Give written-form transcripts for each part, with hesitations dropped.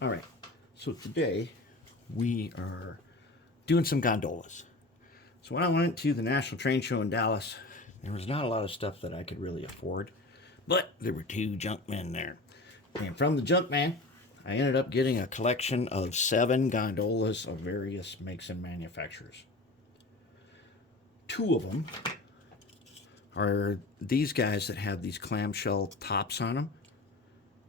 All right, so today we are doing some gondolas. So when I went to the National Train Show in Dallas, there was not a lot of stuff that I could really afford, but there were two junk men there. And from the junk man, I ended up getting a collection of 7 gondolas of various makes and manufacturers. 2 of them are these guys that have these clamshell tops on them,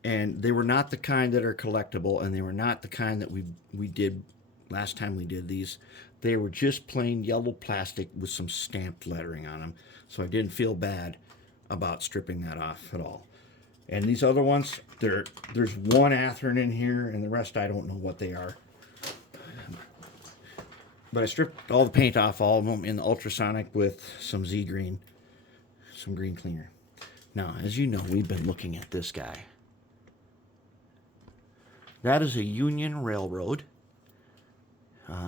and they were not the kind that are collectible, and they were not the kind that we did last time we did these. They were just plain yellow plastic with some stamped lettering on them, so I didn't feel bad about stripping that off at all. And these other ones, there's one Athearn in here, and the rest I don't know what they are. But I stripped all the paint off all of them in the ultrasonic with some Z green, some green cleaner. Now, as you know, we've been looking at this guy. That is a Union Railroad.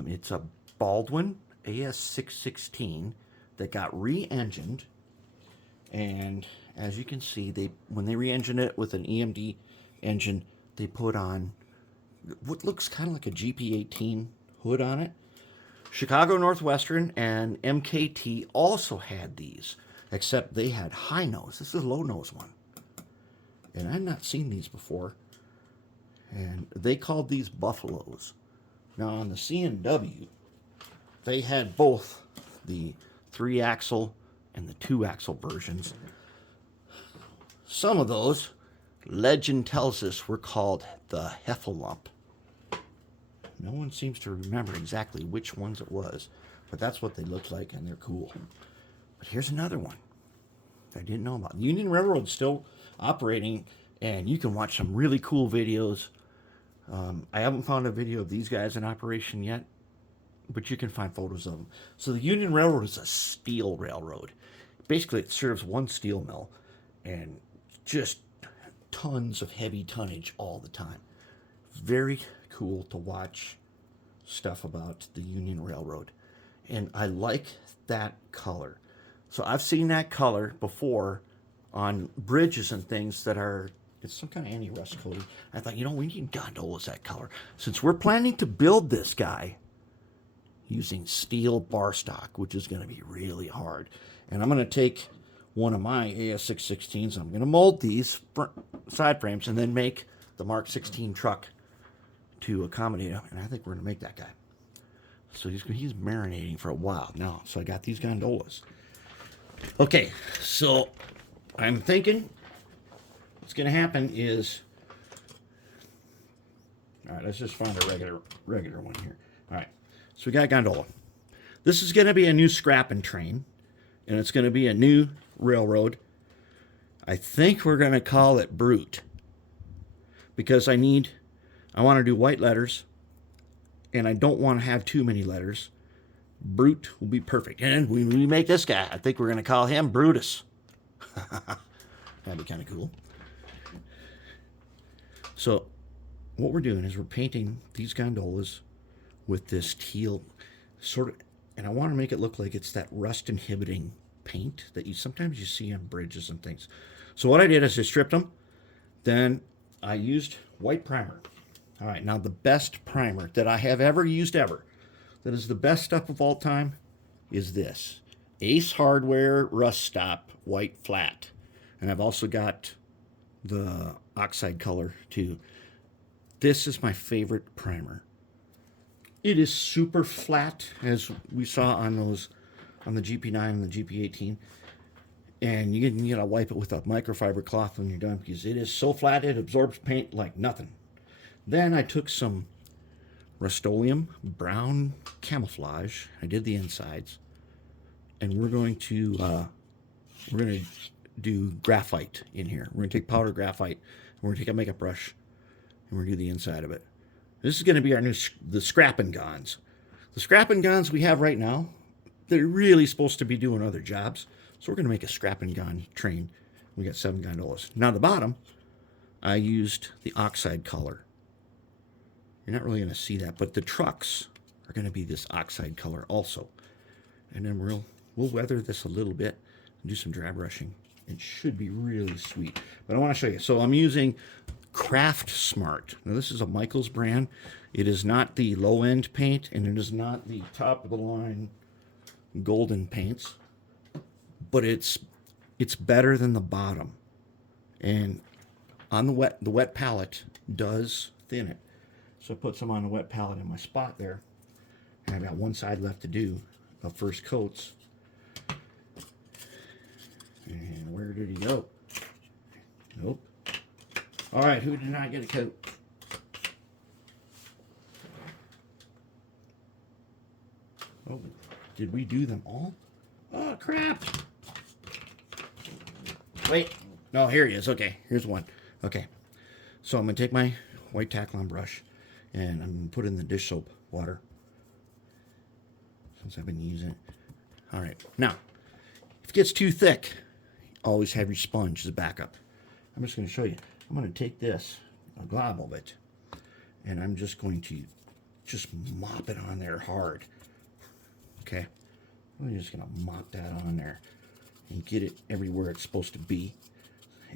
It's a Baldwin AS616 that got re-engined. And as you can see, when they re-engined it with an EMD engine, they put on what looks kind of like a GP18 hood on it. Chicago Northwestern and MKT also had these, except they had high nose. This is a low nose one. And I've not seen these before. And they called these Buffaloes. Now on the C&W, they had both the 3-axle and the 2-axle versions. Some of those, legend tells us, were called the Heffalump. No one seems to remember exactly which ones it was, but that's what they look like, and they're cool. But here's another one I didn't know about. Union Railroad's still operating, and you can watch some really cool videos. I haven't found a video of these guys in operation yet, but you can find photos of them. So the Union Railroad is a steel railroad. Basically, it serves one steel mill, and just tons of heavy tonnage all the time. Very cool to watch stuff about the Union Railroad. And I like that color. So I've seen that color before on bridges and things that are, it's some kind of anti-rust coating. I thought, we need gondolas that color. Since we're planning to build this guy using steel bar stock, which is going to be really hard. And I'm going to take one of my AS616s, I'm going to mold these side frames and then make the Mark 16 truck to accommodate him. And I think we're going to make that guy. So he's marinating for a while now. So I got these gondolas. Okay, so I'm thinking what's going to happen is, all right, let's just find a regular one here. All right, so we got a gondola. This is going to be a new scrapping train, and it's going to be a new railroad. I think we're going to call it Brute, because I want to do white letters, and I don't want to have too many letters. Brute will be perfect. And when we make this guy, I think we're going to call him Brutus. That'd be kind of cool. So what we're doing is we're painting these gondolas with this teal sort of, and I want to make it look like it's that rust inhibiting paint that sometimes you see on bridges and things. So what I did is I stripped them. Then I used white primer. All right, now the best primer that I have ever used that is the best stuff of all time, is this Ace Hardware Rust Stop White Flat. And I've also got the oxide color too. This is my favorite primer. It is super flat, as we saw on the GP9 and the GP18. And you gotta wipe it with a microfiber cloth when you're done, because it is so flat it absorbs paint like nothing. Then I took some Rust-Oleum brown camouflage. I did the insides, and we're going to do graphite in here. We're going to take powder graphite, and we're going to take a makeup brush, and we're going to do the inside of it. This is going to be the scrapping gons. The scrapping gons we have right now, they're really supposed to be doing other jobs. So we're going to make a scrapping gon train. We got 7 gondolas. Now the bottom, I used the oxide color. You're not really going to see that, but the trucks are going to be this oxide color also. And then we'll weather this a little bit and do some dry brushing. It should be really sweet. But I want to show you. So I'm using craftsmart. Now this is a Michaels brand. It is not the low-end paint, and it is not the top-of-the-line golden paints, but it's better than the bottom. And on the wet palette does thin it. So I put some on the wet palette in my spot there, and I've got one side left to do of first coats. And where did he go? Nope. All right, who did not get a coat? Oh, did we do them all? Oh, crap. Wait. No, here he is. Okay, here's one. Okay, so I'm going to take my white Taklon brush, and I'm going to put in the dish soap water, since I've been using it. All right, now, if it gets too thick, always have your sponge as a backup. I'm just going to show you. I'm going to take this, a glob of it, and I'm just going to just mop it on there hard. Okay, I'm just going to mop that on there and get it everywhere it's supposed to be.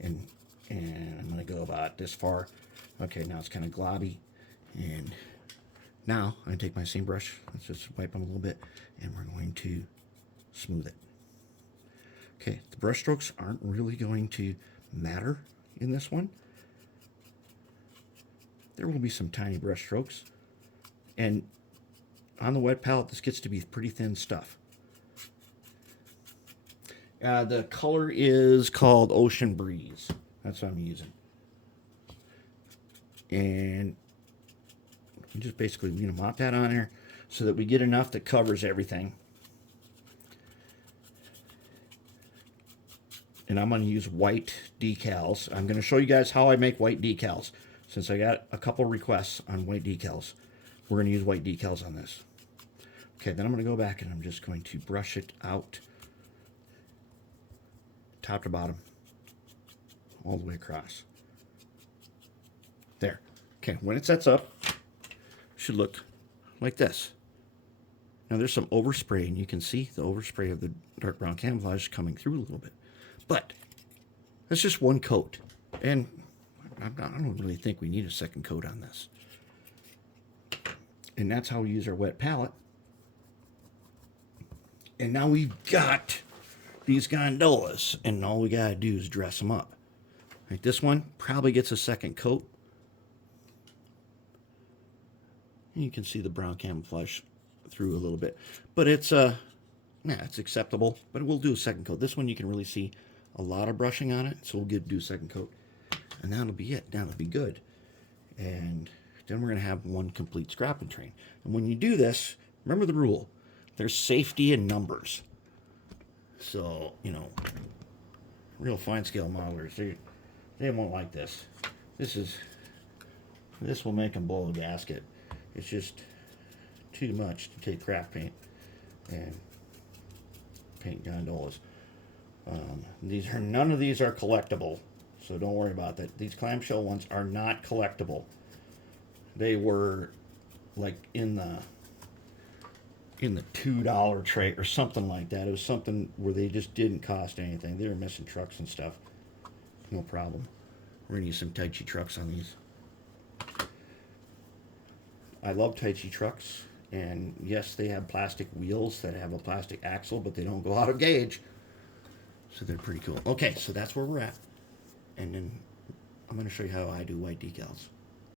And I'm going to go about this far. Okay, now it's kind of globby. And now I'm going to take my same brush. Let's just wipe them a little bit, and we're going to smooth it. Okay, the brush strokes aren't really going to matter in this one. There will be some tiny brush strokes. And on the wet palette, this gets to be pretty thin stuff. The color is called Ocean Breeze. That's what I'm using. And we just basically, mop that on there so that we get enough that covers everything. And I'm going to use white decals. I'm going to show you guys how I make white decals. Since I got a couple requests on white decals, we're going to use white decals on this. Okay, then I'm going to go back and I'm just going to brush it out, top to bottom, all the way across. There. Okay, when it sets up, it should look like this. Now there's some overspray, and you can see the overspray of the dark brown camouflage coming through a little bit. But that's just one coat, and I don't really think we need a second coat on this. And that's how we use our wet palette. And now we've got these gondolas, and all we gotta do is dress them up. Like this one probably gets a second coat. And you can see the brown camouflage through a little bit, but it's it's acceptable. But we'll do a second coat. This one you can really see a lot of brushing on it, so we'll do a second coat, and that'll be it. That'll be good. And then we're gonna have one complete scrapping train. And when you do this, remember the rule: there's safety in numbers. So, real fine scale modelers, they won't like this. This will make them blow a gasket. It's just too much to take craft paint and paint gondolas. None of these are collectible, so don't worry about that. These clamshell ones are not collectible. They were like in the $2 tray or something like that. It was something where they just didn't cost anything. They were missing trucks and stuff. No problem. We're gonna use some Tai Chi trucks on these. I love Tai Chi trucks, and yes, they have plastic wheels that have a plastic axle, but they don't go out of gauge, so they're pretty cool. Okay, so that's where we're at, and then I'm going to show you how I do white decals.